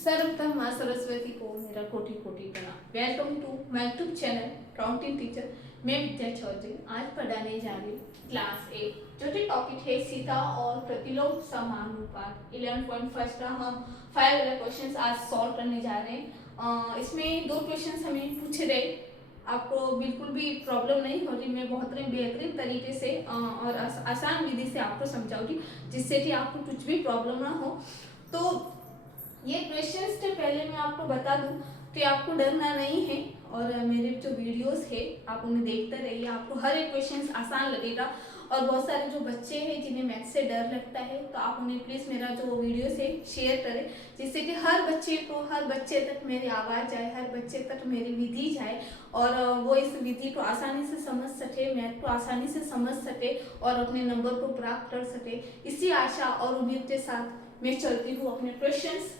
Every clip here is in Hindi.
सर्वप्रथम माँ सरस्वती को मेरा कोटि कोटि प्रणाम। Welcome to my YouTube channel counting teacher. मैं विद्या चौधरी आज पढ़ाने जा रही हूँ क्लास 8 जो कि टॉपिक है सीधा और प्रतिलोम समानुपात। 11.1 का हम 5 वाला क्वेश्चंस आज सॉल्व करने जा रहे हैं। इसमें 2 क्वेश्चंस हमें पूछे गए। आपको बिल्कुल भी प्रॉब्लम नहीं हो रही। मैं बहुत बेहतरीन तरीके से और आसान विधि से आपको समझाऊंगी जिससे कि आपको कुछ भी प्रॉब्लम ना हो। तो ये क्वेश्चंस से पहले मैं आपको बता दूं कि आपको डरना नहीं है और मेरे जो वीडियोस है आप उन्हें देखते रहिए। आपको हर एक क्वेश्चंस आसान लगेगा और बहुत सारे जो बच्चे हैं जिन्हें मैथ से डर लगता है तो आप उन्हें प्लीज़ मेरा जो वीडियोस है शेयर करें जिससे कि हर बच्चे तक मेरी आवाज़ जाए, हर बच्चे तक मेरी विधि जाए और वो इस विधि को आसानी से समझ सके, मैथ को आसानी से समझ सके और अपने नंबर को प्राप्त कर सके। इसी आशा और उम्मीद के साथ मैं चलती हूँ अपने क्वेश्चंस।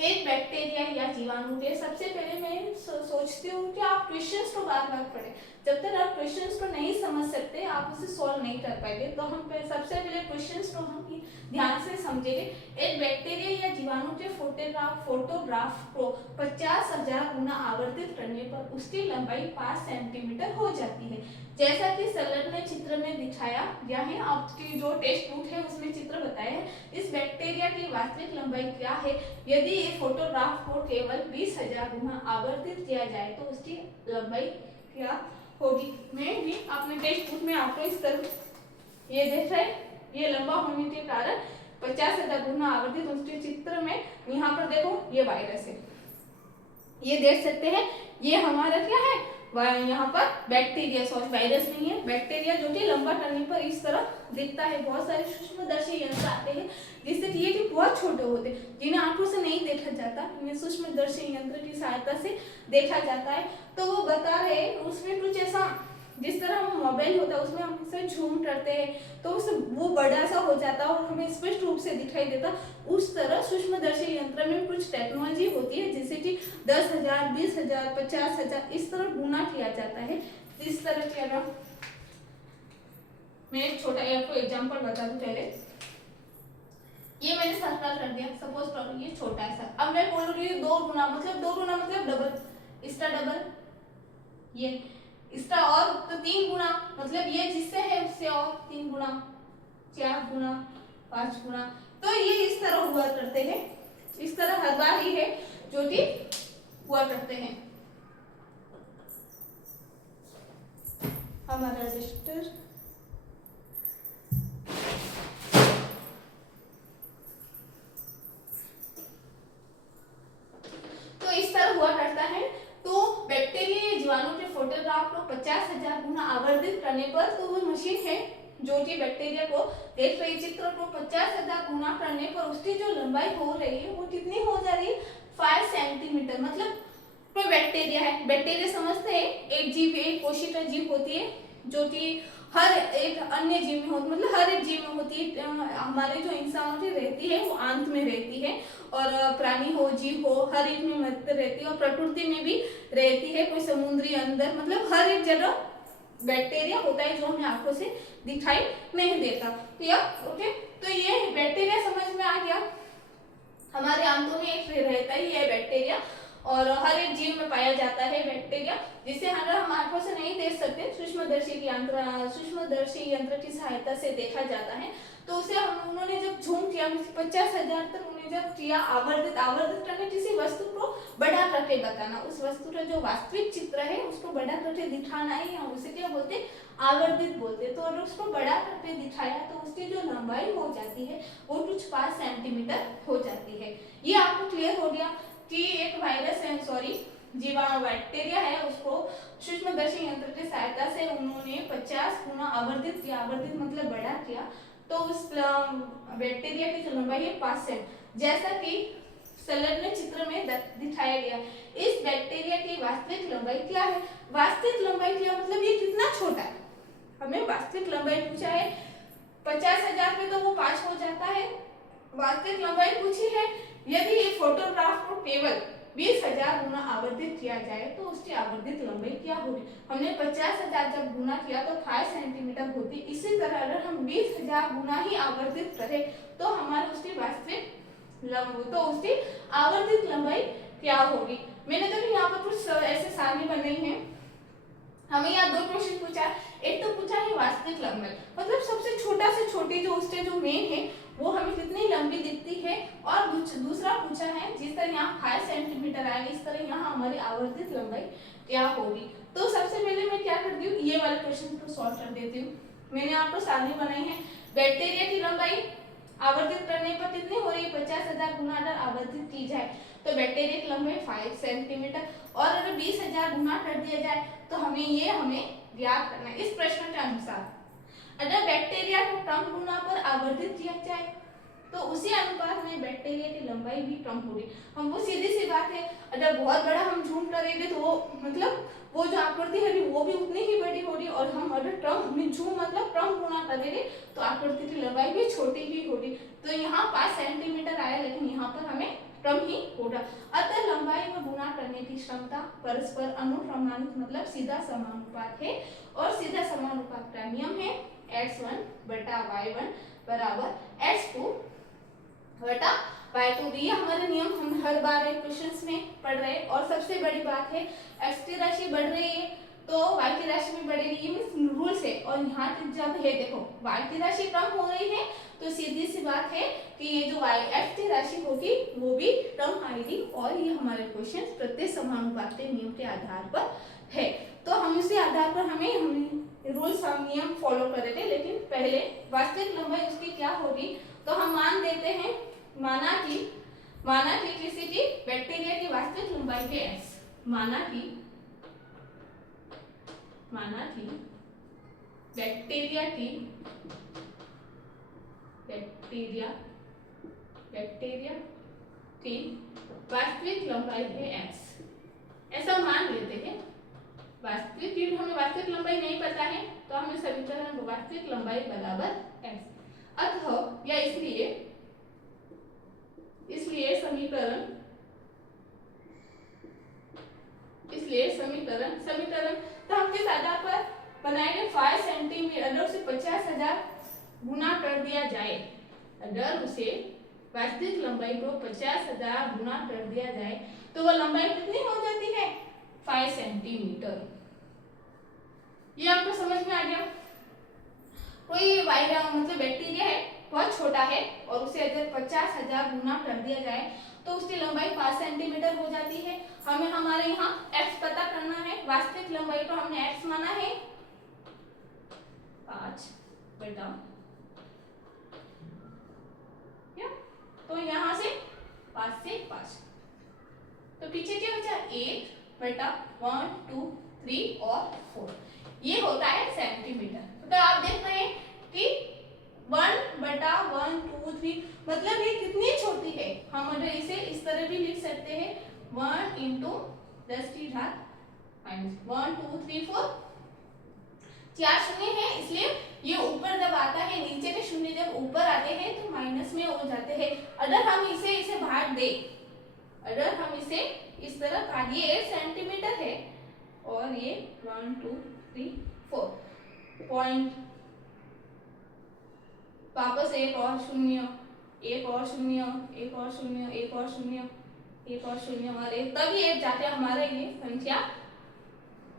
एक बैक्टीरिया या जीवाणु के सबसे पहले मैं सोचती हूँ कि आप क्वेश्चंस को बार बार पढ़ें। जब तक आप क्वेश्चंस को नहीं समझ सकते आप उसे सॉल्व नहीं कर पाएंगे। तो हम सबसे पहले क्वेश्चंस को हम ध्यान से समझेंगे। एक बैक्टीरिया या जीवाणु के फोटोग्राफ को 50,000 गुना आवर्तित करने पर उसकी लंबाई 5 सेंटीमीटर हो जाती है। जैसा कि संलग्न चित्र में दिखाया गया है। आपकी जो टेक्स्ट बुक है उसमें चित्र बताया है। इस बैक्टीरिया की वास्तविक लंबाई क्या है? यदि ये फोटोग्राफ को केवल 20,000 गुना आवर्तित किया जाए तो उसकी लंबाई क्या होगी? मैं भी अपने टेक्स्ट बुक में आपको इस तरह ये देख रहे हैं, ये लंबा होने के कारण 50,000 गुना आवर्तित उसके चित्र में यहाँ पर देखो ये वायरस है, ये देख सकते हैं। ये हमारा क्या है? यहाँ पर बैक्टीरिया, सॉरी वायरस नहीं है, बैक्टीरिया जो कि लंबा करने पर इस तरह दिखता है। बहुत सारे सूक्ष्मदर्शी यंत्र आते हैं जिससे ये कि बहुत छोटे होते हैं जिन्हें आंखों से नहीं देखा जाता, इन्हें सूक्ष्मदर्शी यंत्र की सहायता से देखा जाता है। तो वो बता रहे उसमें कुछ ऐसा, जिस तरह हम मोबाइल होता है उसमें हम इसे झूम करते हैं तो उस वो बड़ा सा हो जाता है और हमें स्पष्ट रूप से दिखाई देता। उस तरह सूक्ष्मदर्शी यंत्र में कुछ टेक्नोलॉजी होती है जिससे कि 10,000, 20,000, 50,000 इस तरह गुना किया जाता है। इस तरह के अगर मैं एक छोटा आपको एग्जांपल बता दूं पहले, ये मैंने सर्कल कर दिया, सपोज ये छोटा है सर। अब मैं बोल रही हूँ 2 गुना मतलब डबल, इसका डबल, ये इसका और तो 3 गुना, मतलब ये जिससे है उससे और 3 गुना, 4 गुना, 5 गुना। तो ये इस तरह हुआ करते हैं। इस तरह हर बार ही है जो कि हुआ करते हैं। हमारा रजिस्टर तो इस तरह हुआ करता है। तो बैक्टीरिया या जीवाणु के फोटोग्राफ को 50,000 गुना आवर्धित करने पर तो वो मशीन है जो कि बैक्टीरिया को देख रही चित्र को 50,000 गुना करने पर उसकी जो लंबाई हो रही है वो कितनी हो जा रही है? 5 सेंटीमीटर। मतलब कोई बैक्टीरिया है, बैक्टीरिया समझते हैं एक जीव, एक कोशिका जीव होती है जो कि हर एक अन्य जीव में होती, मतलब हर एक जीव में होती है। हमारे जो इंसानों की रहती है वो आंत में रहती है और प्राणी हो, जीव हो, हर एक में मध्य रहती है और प्रकृति में भी रहती है। कोई समुद्री अंदर, मतलब हर एक जगह बैक्टीरिया होता है जो हमें आंखों से दिखाई नहीं देता। क्लियर? ओके, तो ये बैक्टीरिया समझ में आ गया। हमारे आंतों में एक रहता ही है बैक्टीरिया और हर एक जीव में पाया जाता है बैक्टीरिया, जिसे हम आंखों से नहीं देख सकते, सूक्ष्मदर्शी यंत्र की सहायता से देखा जाता है। तो उसे उन्होंने जब झूम किया 50,000 तक उन्हें जब किया आवर्धित करके किसी वस्तु को बड़ा करके बताना, उस वस्तु का जो वास्तविक चित्र है उसको बड़ा करके दिखाना ही हम उसे क्या बोलते? आवर्धित बोलते। तो अगर उसको बड़ा करके दिखाया तो उसकी जो लंबाई हो जाती है वो कुछ 5 सेंटीमीटर हो जाती है। ये आपको क्लियर हो गया कि एक वायरस है, सॉरी जीवाणु बैक्टीरिया है, उसको सूक्ष्मदर्शी यंत्र की सहायता से उन्होंने 50 गुना आवर्धित किया, आवर्धित मतलब बड़ा किया, तो उस बैक्टीरिया की जो लंबाई है 5 सेंट, जैसा कि संलग्न चित्र में दिखाया गया। इस बैक्टीरिया की वास्तविक लंबाई क्या है? वास्तविक लंबाई क्या मतलब ये कितना छोटा है? हमें वास्तविक लंबाई पूछा है, 50,000 में तो वो 5 हो जाता है। वास्तविक लंबाई पूछी है, यदि ये फोटोग्राफ को केवल 20,000 गुना आवर्धित किया जाए तो उसकी आवर्धित लंबाई क्या होगी? हमने 50,000 जब गुना किया तो 5 सेंटीमीटर होती। इसी तरह अगर हम 20,000 गुना ही आवर्धित करें तो हमारे उसकी वास्तविक लंब, तो उसकी आवर्धित लंबाई क्या होगी। मैंने तो यहाँ पर कुछ ऐसे सारणी बनाई है। हमें यहाँ दो क्वेश्चन पूछा, एक तो पूछा है वास्तविक लंबाई, मतलब सबसे छोटा से छोटी जो उसके जो मेन है वो हमें कितनी लंबी दिखती है, और दूसरा पूछा है जिस तरह यहाँ 5 सेंटीमीटर आएगा इस तरह यहाँ हमारी आवर्धित लंबाई क्या होगी। तो सबसे पहले मैं क्या करती हूँ, ये वाले क्वेश्चन को सॉल्व कर देती हूँ। मैंने आपको सारणी बनाई है, बैक्टीरिया की लंबाई आवर्धित करने पर कितनी हो रही है, 50,000 गुना अगर आवर्धित की जाए तो बैक्टीरिया की लंबाई 5 सेंटीमीटर, और अगर 20,000 गुना कर दिया जाए तो हमें ज्ञात करना है। इस प्रश्न के अनुसार अगर बैक्टीरिया को कम गुना पर आवर्धित किया जाए तो उसी अनुपात में बैक्टीरिया की लंबाई भी कम होगी। हमको सीधी सी बात है, अगर बहुत बड़ा हम झूम करेंगे तो वो मतलब वो जो आकृति है वो भी उतनी ही बड़ी होगी, और हम अगर कम झूम मतलब कम गुना करेंगे तो आकृति की लंबाई भी छोटी ही होगी। तो यहाँ 5 सेंटीमीटर आया, लेकिन यहाँ पर हमें कम ही होगा। अतः लंबाई व गुणा करने की क्षमता परस्पर अनुक्रमानुपात मतलब सीधा समानुपात है, और सीधा समानुपात का नियम है x1 बटा y1 बराबर x2 बटा y2। ये हमारे नियम हम हर बार एक क्वेश्चंस में पढ़ रहे हैं। और सबसे बड़ी बात है, x की राशि बढ़ रही है तो y की राशि भी बढ़ेगी, ये मींस रूल्स है। और यहाँ जब है देखो y की राशि कम हो रही है तो सीधी सी बात है कि ये जो f की राशि होगी वो भी कम आएगी, और ये हमारे क्वेश्चन प्रत्येक समानुपात के नियम के आधार पर है। तो हम इसी आधार पर हमें रूल्स हम नियम फॉलो करेंगे। लेकिन पहले वास्तविक लंबाई उसकी क्या होगी, तो हम मान देते हैं, माना कि किसी की बैक्टीरिया की वास्तविक लंबाई है x, माना कि बैक्टीरिया की वास्तविक लंबाई है x, ऐसा मान लेते हैं। वास्तविक क्योंकि हमें वास्तविक लंबाई नहीं पता है तो हमें समीकरण वास्तविक लंबाई बराबर x, अतः या इसलिए समीकरण तो हम किस आधार पर बनाएंगे, 5 सेंटीमीटर अगर उसे 50,000 गुना कर दिया जाए, अगर उसे वास्तविक लंबाई को 50,000 गुना कर दिया जाए तो वह लंबाई कितनी हो जाती है, 5 सेंटीमीटर। ये आपको समझ में आ गया। कोई वायरस मतलब बैक्टीरिया है बहुत छोटा है और उसे अगर 50,000 गुना कर दिया जाए तो उसकी लंबाई 5 सेंटीमीटर हो जाती है। हमें हमारे यहाँ x पता करना है, वास्तविक लंबाई को हमने x माना है 5 बटा, तो यहाँ से 5 से 5, तो पीछे क्या बचा 8 बटा 1 2 3 और 4, ये होता है सेंटीमीटर। तो आप देख रहे हैं कि 1 बटा 1 2 3 मतलब ये कितनी छोटी है। हम अगर इसे इस तरह भी लिख सकते हैं 1 इंटू 10 की घात माइनस 1 2 3 4, 4 शून्य है इसलिए ये ऊपर जब आता है, नीचे के शून्य जब ऊपर आते हैं तो माइनस में हो जाते हैं। अगर हम इसे भाग दे, अगर हम इसे इस तरह काट, ये 8 सेंटीमीटर है और ये 1 2 3 4 पॉइंट, वापस एक और शून्य, एक और शून्य, एक और शून्य, एक और शून्य, एक और शून्य और एक, तभी एक जाके हमारा ये संख्या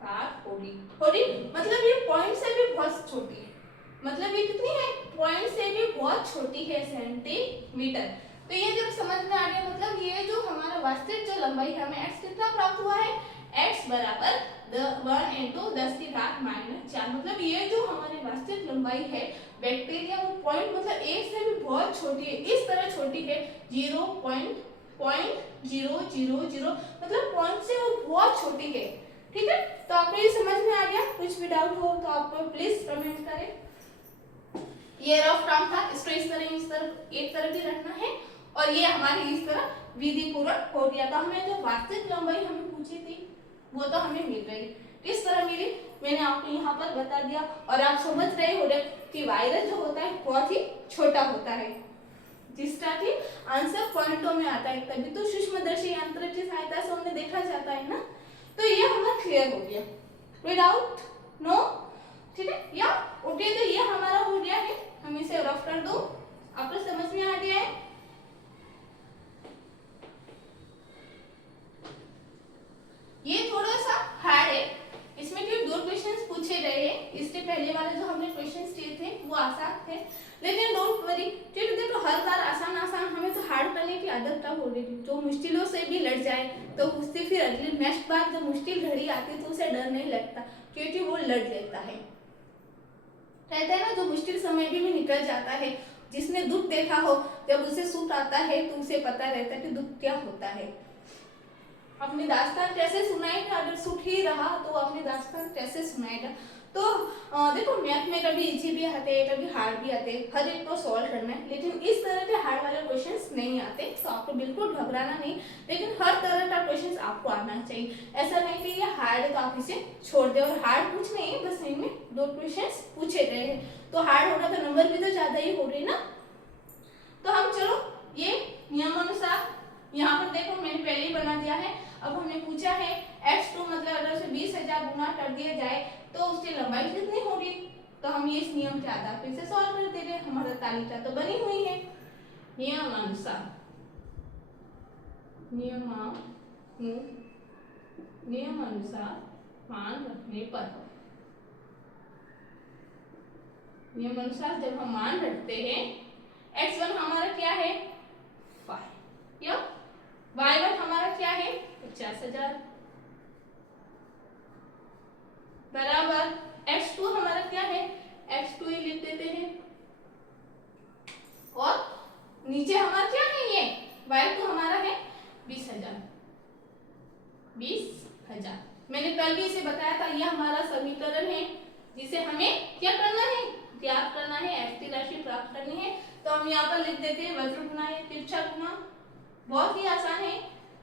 प्राप्त होगी। मतलब ये पॉइंट से भी बहुत छोटी है, मतलब ये कितनी है, पॉइंट से भी बहुत छोटी है सेंटीमीटर। तो ये जब समझ में आ गया, मतलब ये जो हमारा वास्तविक जो लंबाई है हमें x कितना प्राप्त हुआ है, x बराबर 1 इंटू 10 की घात माइनस 4। मतलब ये जो हमारी वास्तविक लंबाई है बैक्टीरिया वो पॉइंट मतलब 1 से भी बहुत छोटी है, इस तरह छोटी है 0.000, मतलब पॉइंट से वो बहुत छोटी है। ठीक है, तो आपको ये समझ में आ गया। कुछ भी डाउट हो तो आप प्लीज कमेंट करें। ये रफ टर्म था, इसको इस तरह एक तरफ भी रखना है और ये हमारी इस तरह विधि पूर्वक हो गया। तो हमें जो वास्तविक लंबाई हमें पूछी थी वो तो हमें मिल गई। किस तरह मिली मैंने आपको यहाँ पर बता दिया और आप समझ रहे हो कि वायरस जो होता है बहुत ही छोटा होता है, जिसका कि आंसर पॉइंटों में आता है, तभी तो सूक्ष्मदर्शी यंत्र की सहायता से उन्हें देखा जाता है ना। तो ये हमारा क्लियर हो गया, कोई डाउट नो? ठीक है या ओके, तो ये हमारा हो गया है। हम इसे रफ कर दो, आपको समझ में आ गया है। आदत तब हो रही थी, जो मुश्किलों से भी लड़ जाए तो उससे फिर अगली नेक्स्ट बार जब मुश्किल घड़ी आती है तो उसे डर नहीं लगता, क्योंकि वो लड़ लेता है। कहते हैं ना, जो मुश्किल समय भी निकल जाता है, जिसने दुख देखा हो, जब उसे सुख आता है तो उसे पता रहता है कि दुख क्या होता है। अपनी दास्तान कैसे सुनाएगा, अगर सुख ही रहा तो अपनी दास्तान कैसे सुनाएगा। तो देखो, मैथ में कभी इजी भी आते हैं, कभी हार्ड भी आते हैं, हर एक को सॉल्व करना है, लेकिन इस तरह के हार्ड वाले क्वेश्चंस नहीं आते, तो आपको बिल्कुल घबराना नहीं, लेकिन हर तरह का क्वेश्चंस आपको आना चाहिए। ऐसा नहीं कि ये हार्ड है तो आप इसे छोड़ दे, और हार्ड कुछ नहीं है, बस इनमें 2 क्वेश्चंस पूछे गए हैं, तो हार्ड होगा तो नंबर भी तो ज्यादा ही हो रही ना। तो हम चलो ये नियमानुसार, यहाँ पर देखो मैंने पहले ही बना दिया है। अब हमने पूछा है x2 मतलब अगर उसे 20,000 गुना कर दिया जाए तो उसकी लंबाई कितनी होगी, तो हम ये इस नियम के आधार पर इसे सॉल्व कर देंगे। हमारा तालिका तो बनी हुई है। नियमानुसार मान रखने पर, नियमानुसार जब हम मान रखते हैं, x1 हमारा क्या है 5 या y1 हमारा क्या है 50,000 बराबर x2 हमारा क्या है, x2 ही लिख देते हैं, और नीचे हमारा क्या है ये y2 हमारा है 20,000। मैंने कल भी इसे बताया था, यह हमारा समीकरण है जिसे हमें क्या करना है, ज्ञात करना है, x की राशि प्राप्त करनी है। तो हम यहाँ पर लिख देते हैं वज्र गुना या तिरछा गुना, बहुत ही आसान है,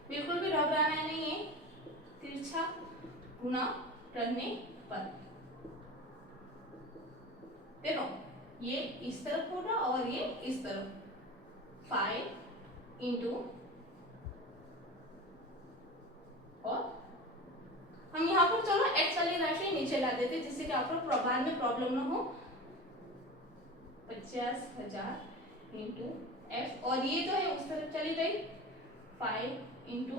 बिल्कुल भी घबराना नहीं है। तिरछा गुना करने पर देखो ये इस तरफ होगा और ये इस तरफ 5 इंटू, और हम यहाँ पर चलो x वाली राशि नीचे ला देते जिससे कि आपको बाद में प्रॉब्लम ना हो। 50,000 इंटू f, और ये जो है उस तरफ चली गई 5 इंटू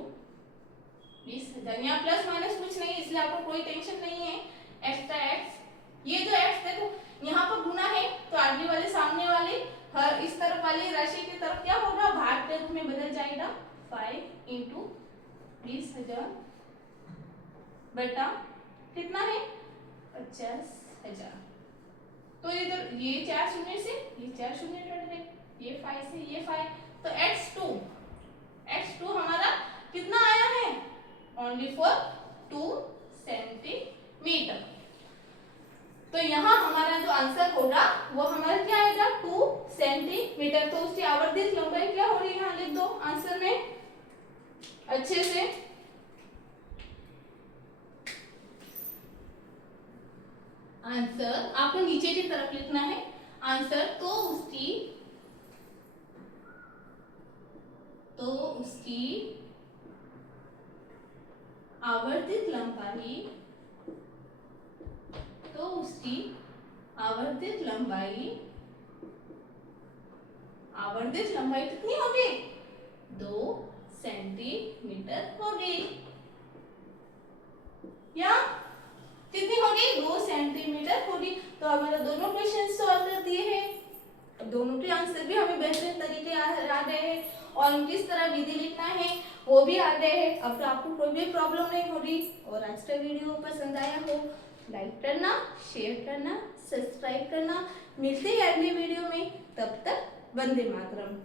20,000। यहाँ प्लस माइनस कुछ नहीं, इसलिए आपको कोई टेंशन नहीं है। x का x, ये जो x देखो यहाँ पर गुना है तो आगे वाले सामने वाले हर इस तरफ वाली राशि की तरफ क्या होगा, भाग के रूप में बदल जाएगा। 5 इंटू 20,000 बटा कितना है 50,000। तो इधर ये 4 शून्य से ये 4 शून्य कट गए, ये 5 से ये 5, तो x2 हमारा कितना आया है, ओनली फॉर 2 सेंटीमीटर। तो यहाँ हमारा जो आंसर होगा वो हमारा क्या आएगा 2 सेंटीमीटर। तो उसकी आवर्धित लंबाई क्या हो रही है, यहाँ लिख दो आंसर में अच्छे से। आंसर आपको नीचे की तरफ लिखना है आंसर, तो उसकी आवर्धित लंबाई, आवर्धित लंबाई कितनी होगी 2 सेंटीमीटर होगी, या कितनी होगी 2 सेंटीमीटर होगी। तो हमारे दोनों क्वेश्चन सॉल्व कर दिए हैं, दोनों के आंसर भी हमें बेहतरीन तरीके आ गए हैं, और किस तरह विधि लिखना है वो भी आ गए हैं। अब तो आपको कोई भी प्रॉब्लम नहीं होगी। और आज का वीडियो पसंद आया हो लाइक करना, शेयर करना, सब्सक्राइब करना। मिलते हैं अगले वीडियो में, तब तक वंदे मातरम।